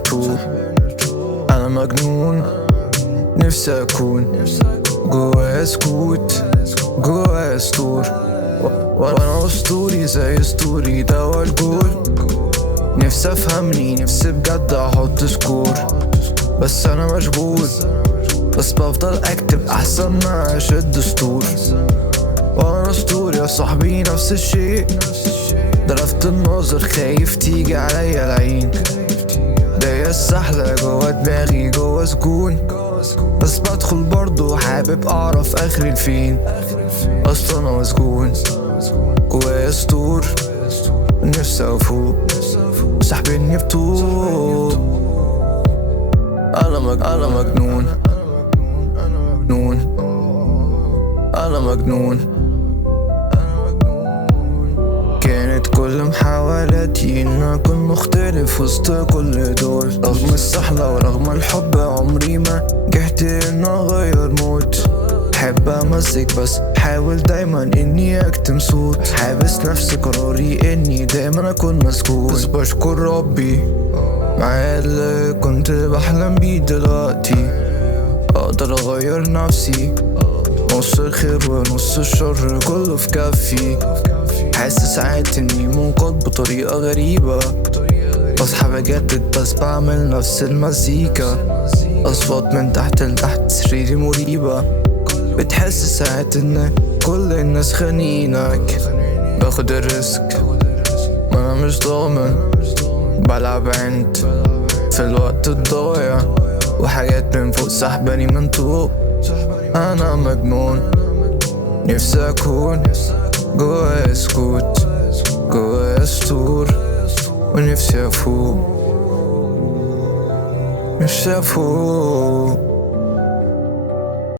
بتوب. أنا مجنون نفسي أكون جوايا سكوت، جوايا سطور، وأنا أسطوري زي أسطوري ده الجول. نفسي أفهمني، نفسي بجد أحط سكور، بس أنا مشغول، بس بفضل أكتب أحسن ما أشد سطور. وأنا أسطوري يا صاحبي نفس الشيء، ضربت النظر خايف تيجي عليا العين. داية السحلة جوا دماغي جوا سجون، بس بدخل برضو حابب أعرف آخري لفين. أصلا أنا مسجون جوايا سطور، نفسي أفوق سحبني بطوب. أنا مجنون أنا مجنون. كانت كل محاولاتي إن أكون مختلف وسط كل دول، رغم السحلة ورغم الحب عمري ما جهت إن أغير مود. حب أمزج بس حاول دايما إني أكتم صوت، حابس نفسي قراري إني دايما أكون مسكوت. بس بشكر ربي مع اللي كنت بحلم بيه دلوقتي، أقدر أغير نفسي، نص الخير ونص الشر كله في كفي. حاسس ساعات اني منقاد بطريقة غريبة، بصحى بجدد بس بعمل نفس المزيكا. أصوات من تحت لتحت سريري مريبة، بتحس ساعات ان كل الناس خانينك. باخد الريسك ما انا مش ضامن، بلعب عند في الوقت الضايع، وحاجات من فوق سحباني من طوق. أنا مجنون نفسي أكون جوايا سكوت، جوايا سطور، ونفسي أفوق، نفسي أفوق.